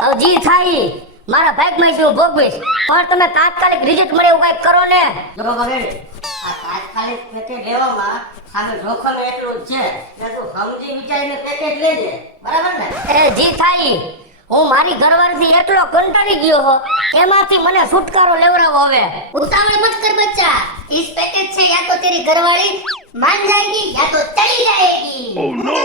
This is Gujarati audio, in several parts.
હજી થાય મારા બાઇકમાં જ હું ભોગવીશ, પણ તમે તાત્કાલિક રિઝલ્ટ મળે એવું કંઈક કરો ને. જો બગડે આ તાત્કાલિક પેકેટ લેવામાં સામે જોખમ એટલું જ છે કે તું સમજી વિચારીને પેકેટ લેજે, બરાબર ને? એ જી થાય હું મારી ઘરવાળીથી એટલો કંટાળી ગયો હો, એમાંથી મને છુટકારો લેવડાવો હવે. उतावળ मत कर बच्चा, इस पैकेज से या तो तेरी घरवाली मान जाएगी या तो चली जाएगी। Oh no.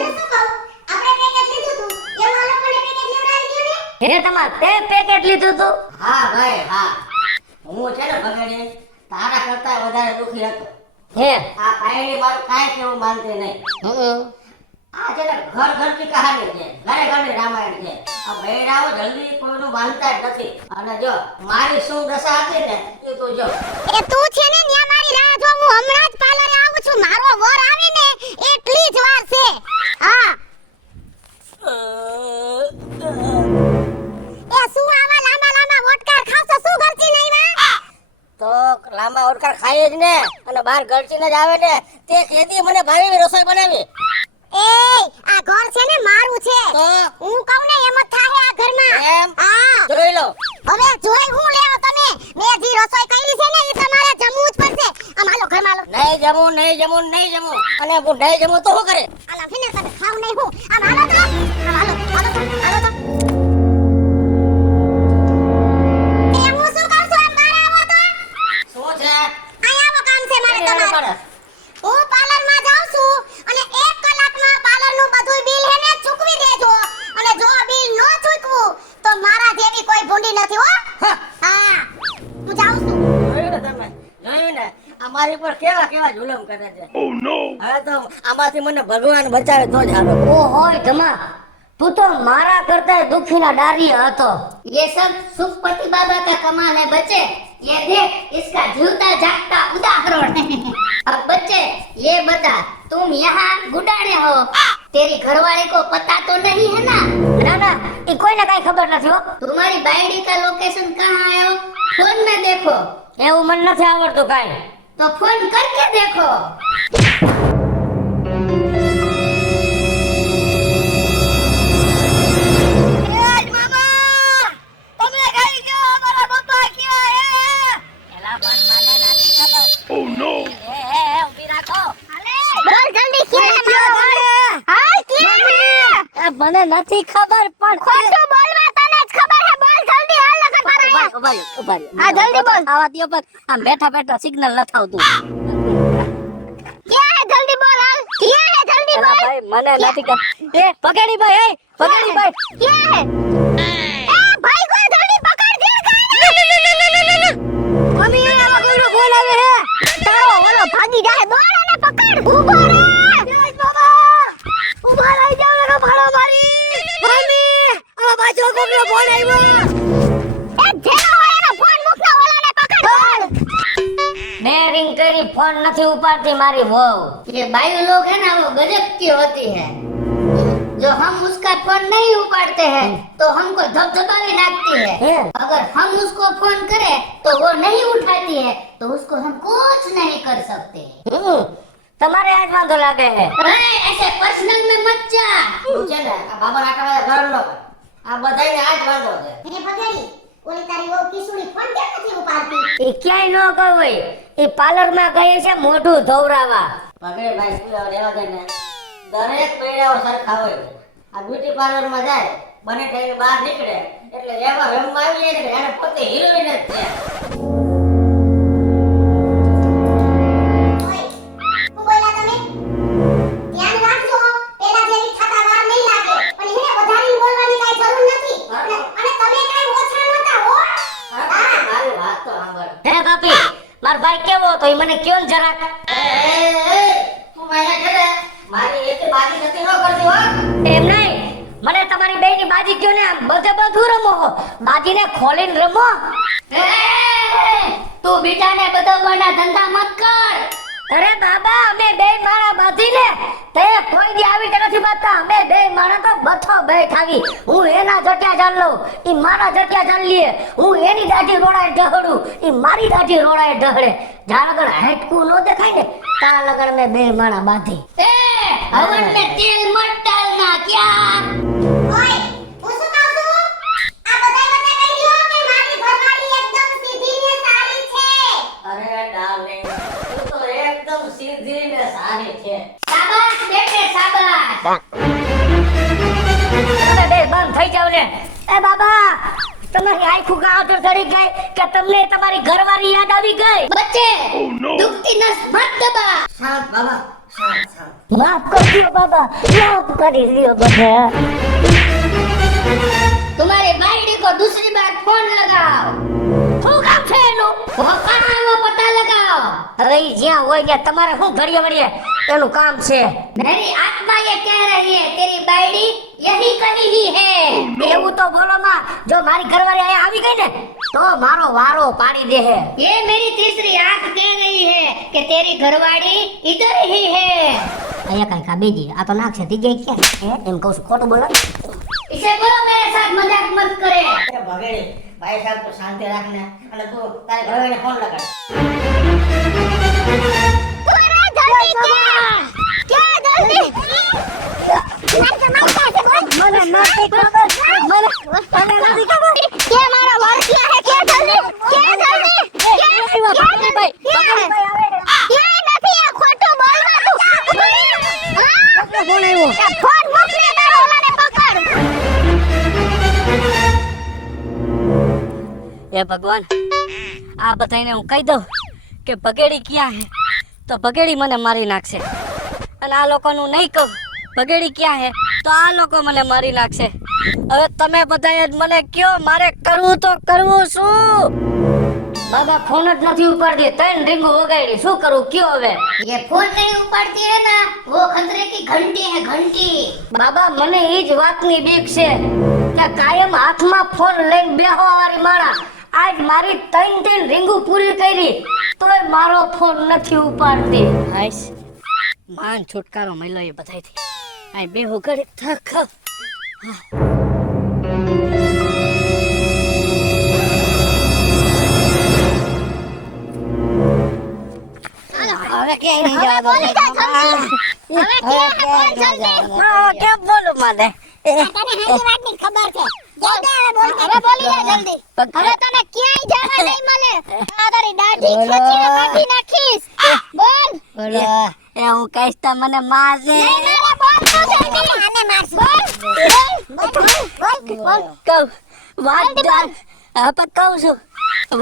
આપણે પેકેજ લીધું તું, એવું આ લોકોને પેકેજ લેવડાવી દો ને. હે તમાર તે પેકેટ લીધું તું? હા ભાઈ હા, હું છે ને બગડે તારા કરતા વધારે દુખી હતો. હે આ કાયલી મારું કાંઈ કેવું માનતી નહીં. આ છે ને ઘર ઘરની કહાની છે, ઘરે ઘરની રામાયણ છે. આ બૈરાઓ જલ્દી કોઈનું માનતા જ નથી. અને જો મારી શું દશા હતી ને એ તું જો. એ તું છે ને ન્યા મારી રાહ જો, હું હમણાં જ પાર્લરે આવું છું. મારો વર આવે ને એટલી જ વાર છે. હા એ શું આવા લાંબા લાંબા વોટકાર ખાવશો? શું ગરચી નહીં માં? તો લાંબા ઓડકાર ખાય જ ને, અને બહાર ગળચીને જ આવે ને. તે કેદી મને ભાવી રસોઈ બનાવી. એ આ ઘર છે ને મારું છે. તો હું કહું ને એમ જ થાહે આ ઘરમાં. એમ હા જોઈ લો. હવે જોઈ હું લેવો તમે? મેં જે રસોઈ કરી છે ને એ તમારે જમવું જ પડશે. આમ હાલો ઘરમાં હાલો. નહીં જમું નહીં જમું નહીં જમું. અને હું નહીં જમું તો શું કરે? આલા ફિને તમે ખાવ નહીં હું. આમ હાલો તો. આમ હાલો હાલો તો હાલો તો. એ હું શું કહું છું? આમ બહાર આવો તો. શું છે? અહીંયા આવો, કામ છે મારે તમારે. હું પાર્લરમાં જાઉં છું અને 1 કલાકમાં પાર્લરનું બધું બિલ હે ને ચૂકવી દેજો. અને જો બિલ ન ચૂકવું તો મારા જેવી કોઈ ભૂંડી નથી હો. હા હું જાઉં છું. જોયું ને તમે? જોયું ને? અમારી પર કેવા કેવા જુલમ કરે છે. ઓ નો. હવે તો આમાંથી મને ભગવાન બચાવે તો જ હાલો. ઓ હોય ધમા, તું તો મારા કરતા દુખીના ડારિયા હતો. ये सब सुखपति बाबा का कमाल है बच्चे। ये देख इसका जीवता जागता उदाहरण। अब बच्चे ये बता, तुम यहाँ गुडाने हो, तेरी घरवाली को पता तो नहीं है ना? ના ના, એ કોઈને કાંઈ ખબર નથી હો. तुम्हारी बाइडी का लोकेशन कहाँ है वो? फोन में देखो। એવું મને નથી આવડતું કાંઈ. तो फोन करके देखो। बोल जल्दी क्या है मारो बोल। हाय क्या है? મને નથી ખબર પણ खोटू बोलवा तने ज खबर है, बोल जल्दी हाल लगा तारा। ઉભા રહ્યો. હા, જલ્દી બોલ। આવા દિયો પર આમ બેઠા બેઠા સિગ્નલ નથી આવતું. क्या है जल्दी बोल हाल। क्या है जल्दी એલા बोल। ભાઈ મને નથી ખબર. એ પકડી ભાઈ, એ પકડી ભાઈ. क्या है? ए भाई को जल्दी पकड़ दिया कर। મમ્મી આવા કોઈનો ફોન આવે હે. तारो ओलो भागी जाए, दौड़ ने पकड़। ऊपर रे। જય બાબા, ઉભા રહી જાવ ને ભાડો મારી. મમ્મી આવા પાછો કોકનો ફોન આવ્યો. ए जेलो वाला फोन मुकना ओला ने पकड़। बोल। મેં રિંગ કરી, ફોन નથી ઉપાડતી મારી વહુ. ये बायु लोग है ना वो गजब की होती है। जो हम उसका फोन नहीं उपाड़ते हैं तो हमको धबधबा डालती है। હે अगर हम उसको फोन करें तो वो नहीं उठाती है तो उसको हम कुछ नहीं कर सकते। તમારે આજ વાંધો લાગે હે. अरे ऐसे पर्सनल में मत जा। તું છે ને આ બાબા આટલા બધા ગરમ નો કર. આ બધાયને આ જ વાંધો છે. અરે પગડી, ઓલી તારી વહુ કિસુડી ફોન કેમ નથી ઉપાડતી? એ ક્યાંય ન ગઈ હોય, એ પાર્લરમાં ગઈ છે મોઢું ધોવરાવા. પગડે ભાઈ તું રહેવા દે ને. દરેક પૈડાઓ સરખા હોય છે. આ બ્યુટી પાર્લર માં જાય, બને ટાઈમે બહાર નીકળે એટલે એવા રમવા આવી જાય ને એને પોતે હિરોઈન જ છે. ઓય, હું બોલ્યા તમે? ધ્યાન રાખજો, પેલા જેવી ખાતા વાર નહીં લાગે, પણ એને વધારીને બોલવાની કાઈ જરૂર નથી। અને તમે કાઈ ઓછા નહોતા હો। હા, મારી વાત તો સાંભળ. હે બાપી, મારો ભાઈ કેવો હતો એ મને કયો ને જરાક. તું મારા ઘરે મારી એક બાજી નથી ન કરતી હો. એમ નહીં, મને તમારી બેયની બાજી કયો ને, આમ બધું રમો. બાજીને ખોલીને રમો. તું બીજાને બદલવાના ધંધા મત કર। અરે બાબા, અમે બે માણા બાંધીને તે કોઈ દી આવી રીતે નથી બાંધતા. અમે બે માણા તો બથો બે થાવી. હું એના જટ્યા જાણ લઉં, ઈ મારા જટ્યા જાણ લે. હું એની દાઢી રોડાય ઢહડું, ઈ મારી દાઢી રોડાય ઢહડે. જ્યાં લગન હેટકું ન દેખાય ને ત્યાં લગન મેં બે માણા બાંધી. ए हवन में तेल मत डालना क्या। ओए, હું શું કહું છું? છે શાબાશ બેટે શાબાશ તમે બે બંધ થઈ જાવ ને. એ બાબા, તમારી આંખો ગાજર ચડી ગઈ કે તમને તમારી ઘરવાળી યાદ આવી ગઈ? બચ્ચે દુખતી નસ મત દબા. શાંત બાબા શાંત માફ કરજો બાબા, માફ કરી લ્યો બધા. तुम्हारे बाइडी को दूसरी बार फोन लगाओ. શું કામ છે એનું? वो कहाँ है वो पता लगाओ. અરે ઈ જ્યાં હોય ત્યાં તમારે શું ઘડીએ વળીએ એનું કામ છે? मेरी आत्मा ये कह रही है तेरी बाइडी यही कहीं ही है. એવું તો બોલો માં, જો મારી ઘરવાળી અહીંયા આવી ગઈ ને તો મારો વારો પાડી દે હે. ये मेरी तीसरी आंख कह रही है कि तेरी घरवाड़ी इधर ही है. અહીંયા કઈ કાબીજી આ તો નાક છે તીજે ક્યાં એમ કહું છું, ખોટું બોલો. इसे बोलो मेरे साथ मजाक मत करे. અરે ભગેડી ભાઈ સાહેબ તું શાંતિ રાખને અને તું તારે ઘરવાળીને ફોન લગાડ મને નથી ખબર, મને નથી ખબર. કે મારા વારસિયા હે કે જલ્દી કે જલ્દી કે નથી આ ખોટું બોલવા તું. કોણ આવ્યો? ફોન મોકલે તારો ઓલાને પકડ. હે ભગવાન, આ બધાને હું કહી દઉં કે બગેડી ક્યાં હે તો બગેડી મને મારી નાખશે, અને આ લોકોનું નહીં કહું બગેડી ક્યાં હે તો આ લોકો મને મારી નાખશે. હવે તમે બધાએ જ મને કયો મારે કરવું તો કરવું શું? બાબા ફોન જ નથી ઉપાડતી, 3 રીંગો વગાડી, શું કરું કયો હવે? ये फोन नहीं उपाड़ती है ना वो खतरे की घंटी है घंटी. બાબા મને એ જ વાતની બીક છે કે કાયમ હાથમાં ફોન લઈને બેહવા વાળી માણા આજ મારી 3 રીંગુ પૂરી કરી તોય મારો ફોન નથી ઉપાડતી. હાઈસ માન છુટકારો મળ્યો એ બધાયથી. આ બેહુ ઘડી થક. હવે ક્યાંય નહીં જવા દો. હવે ક્યાં બોલ જલ્દી. કેમ બોલું મને? તને હાજી વાતની ખબર છે. જલ્દી હવે બોલ હવે બોલી જા જલ્દી. હવે તને ક્યાંય જવા નહીં મળે. આ તારી દાઢી ખેંચીને કાઢી નાખીશ. બોલ. બોલો એ હું કહીશ તો મને મારશે. નહીં મારે બોલ તું જલ્દી. આને મારશ. બોલ. બોલ. કહું વાત જાણ હા પણ કહું છું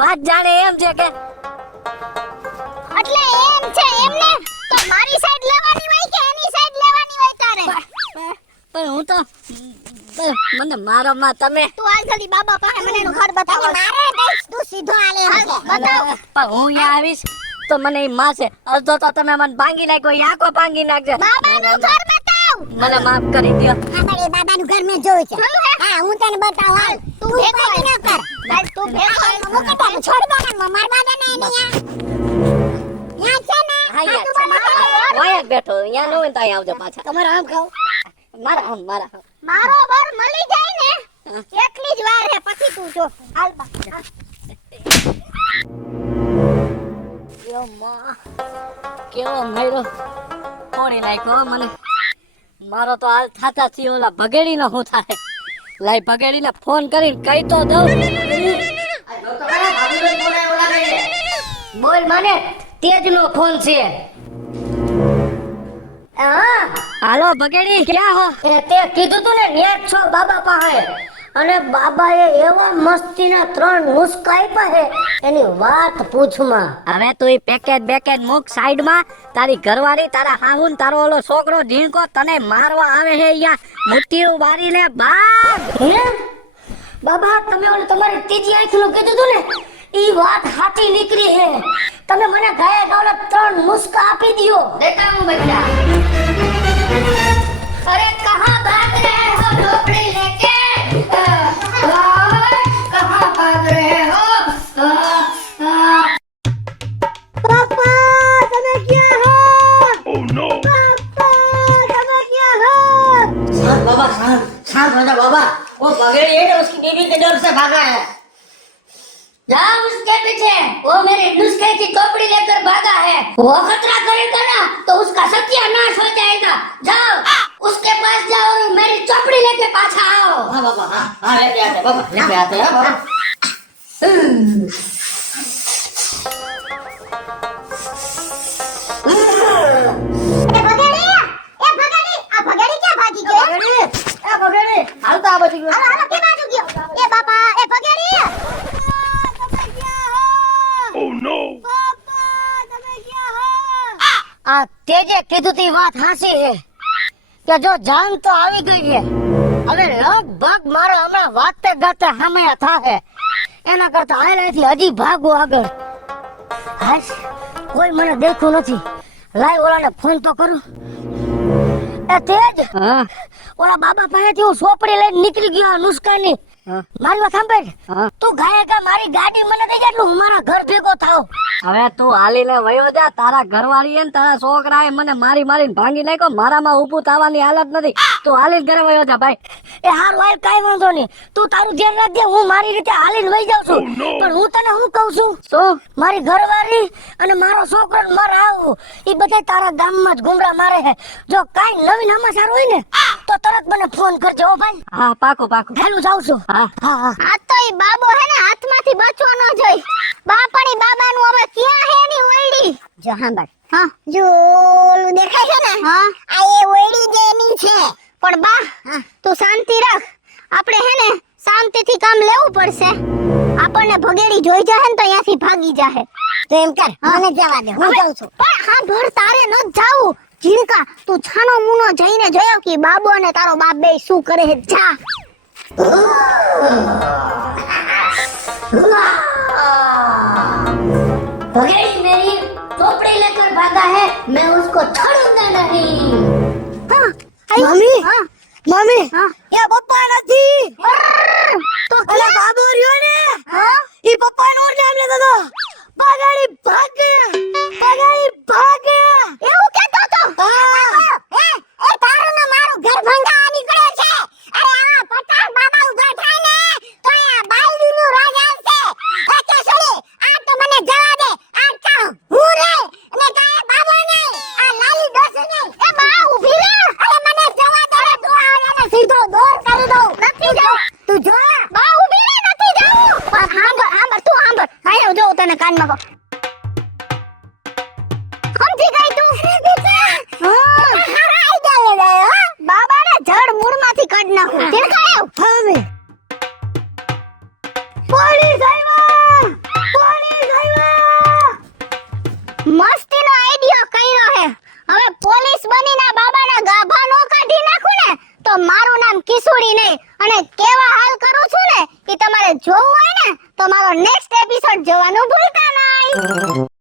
વાત જાણે એમ છે કે એટલે એમ છે એમને તો મારી સાઈડ લેવાની હોય કે એની સાઈડ લેવાની હોય તારે. પણ હું તો મને મારો માં તમે તું હાલ જલ્દી બાબા પાસે મને એનું ઘર બતાવો. મારે દઈશ તું સીધો આલે બતાવ. પણ હું અહીંયા આવીશ તો મને એ મારશે. અડધો તો તમે મને ભાંગી નાખ્યો, એ આંખો ભાંગી નાખશે. બાબાનું ઘર બતાવ. મને માફ કરી દો. હા પણ એ બાબાનું ઘર મેં જોયું છે. હા હું તને બતાવું હાલ. તું ભેગો ન કર. હાલ તું ભેગો મુકે તને છોડ દે ને મારવા દે ને અહીંયા. યા છે ને હા યાર વાયા બેઠો અહીંયા નો હોય તો અહીંયા આવજો પાછા. તમારા આમ ખાઓ મારા આમ મારા આમ. મારો બર મળી જાય ને એકલી જ વાર હે પછી તું જો હાલ બા. યો માં કેવો મયરો ફોડી નાખ્યો મને. મારો તો હાલ થાતા થી ઓલા બગેડીનો શું થાય. લાઈ બગેડીને ફોન કરીને કહી તો દઉં. આ જો તો ખરા ભાભીનો ફોન આવ્યો લાગે છે બોલ મને તેજનો ફોન છે. હા હાલો બગેડી ક્યાં હો? તે કીધું તું ને ન્યા જ છો બાબા પાસે, અને બાબાએ એવા મસ્તીના 3 નુસ્ખા આપ્યા છે એની વાત પૂછમાં. હવે તું ઈ પેકેટ મૂક સાઈડમાં. તારી ઘરવાળી તારા હાહુ ને તારો ઓલો છોકરો ઢીંકો તને મારવા આવે છે અહીંયા મુઠ્ઠીઓ વારીને ભાગ. હે બાબા તમે ઓલું તમારી ત્રીજી આંખનું કીધું તું ને ઈ વાત સાચી નીકળી છે. તમે મને ગયા ગાવલા 3 નુસ્ખા આપી દિયો. देता हूँ बच्चा. अरे कहाँ भाग रहे हो ढोकड़ी लेके. कहाँ भाग रहे हो. पापा તમે ક્યાં હો? Oh no! पापा તમે ક્યાં હો? शांत बाबा शांत हो जा बाबा वो भगेड़ी है ना उसकी बीवी के डर से भागा है जाओ उसके पीछे. वो मेरे नुस्खे की चोपड़ी लेकर भागा है. वो खतरा करेगा ना तो उसका सत्यानाश हो जाएगा. जाओ उसके पास जाओ और मेरी चोपड़ी लेके पाछा आओ. हाँ बाबा हाँ लेके आते बाबा लेके आते हैं बाबा देखो આ તેજે કીધું તી વાત હાસી છે કે જો જાન તો આવી ગઈ છે, હવે લગભગ મારે હમણાં વાતે ગાતે હમણાં થાહે, એના કરતા હાલ અહીંથી હજી ભાગો આગળ. હાશ, કોઈ મને દેખતું નથી, લાય ઓલાને ફોન તો કરું. એ તેજ, ઓલા બાબા પાસેથી હું સોપડી લઈને નીકળી ગયો નુસ્કાની. મારી વાત સાંભળ, તું ગાય કે મારી ગાડી મને દઈ જાય, હું મારા ઘર ભેગો થાવ. હવે તું હાલીને વયો જા, તારા ઘરવાળી ને તારા છોકરાએ મને મારી મારીને ભાંગી નાખ્યો, મારામાં ઊભું થવાની હાલત નથી, તું હાલીને ઘરે વયો જા ભાઈ. એ હારું હાલ, કાઈ વાંધો નહીં, તું તારું ધ્યાન રાખજે, હું મારી રીતે હાલીને વઈ જાઉં છું. પણ હું તને હું કહું છું, શું? મારી ઘરવાળી અને મારો છોકરો ને મારા આવું ઈ બધા તારા ગામમાં જ ગુમરા મારે છે. જો કાઈ નવીન સમાચાર હોય ને તો તરત મને ફોન કરજો હો ભાઈ. હા, પાકો પાકો. હેલું જાઉં છું. હા હા હા. આ તો ઈ બાબો હે ને હાથમાંથી બચવો ન જોઈ. બાપાની બાબાનું હવે ક્યાં હે ની ઓયડી? જો સાંભળ, હા, જો ઓલું દેખાય છે ને? હા, આ એ ઓયડી જે એની છે. પણ બા, તું શાંતિ રાખ. આપણે હે ને શાંતિથી કામ લેવું પડશે. આપણને ભગેડી જોઈ જાહે ને તો અહીંયાથી ભાગી જાહે. તો એમ કર, મને જવા દે, હું જાઉં છું. પણ હા ભર, તારે ન જાવું. જીનકા, તું છાનો મુનો જઈને જોયો કે બાબો અને તારો બાપ બે શું કરે છે. જા. भगेड़ी मेरी टोपड़ी लेकर भागा है, मैं उसको छोड़ूंगा नहीं. હા, મમ્મી, હા, મમ્મી, હા. એ પપ્પા નથી. તો ઓલા બાબો રહ્યો ને, હા? ઈ પપ્પાનો જ નામ લેતો હતો. પગાડી ભાગ ગયા, પગાડી ભાગ ગયા. એવું કેતો તો? હા. એ તારું ને મારું ઘર ભંગાવા નીકળે છે. અરે આ પચાસ બાબા ઉભા થાય ને તો આ બાયડીનું રાજ આવશે. એ કેસડી, આ તો મને જવા દે. આ કા હું રે અને કાય બાબો નહીં, આ લાલી ડોસી નહીં. એ બા ઊભી રહે. અરે મને જવા દે રે, તું આને સીધો દોર કરી દઉં. નથી જાઉં. તું જો બા ઊભી રહે, નથી જાઉં. પણ આંબર તું આંબર. હાય જો તને કાનમાં કહું. સમજી ગઈ તું? હા, હારાઈ જાય લે. બાબાને જડ મૂળમાંથી કાઢ નાખું. તીરકાયો. હવે પોલીસ આવ્યા! પોલીસ આવ્યા! મસ્તીનો આઈડિયા કર્યો હે. હવે પોલીસ બનીને બાબાના ગાભા નો કાઢી નાખું ને તો મારું નામ કિશોરી નહીં, અને કેવા હાલ કરું છું ને એ તમારે જોવું હોય ને તો મારો નેક્સ્ટ એપિસોડ જોવાનું ભૂલતા નહીં.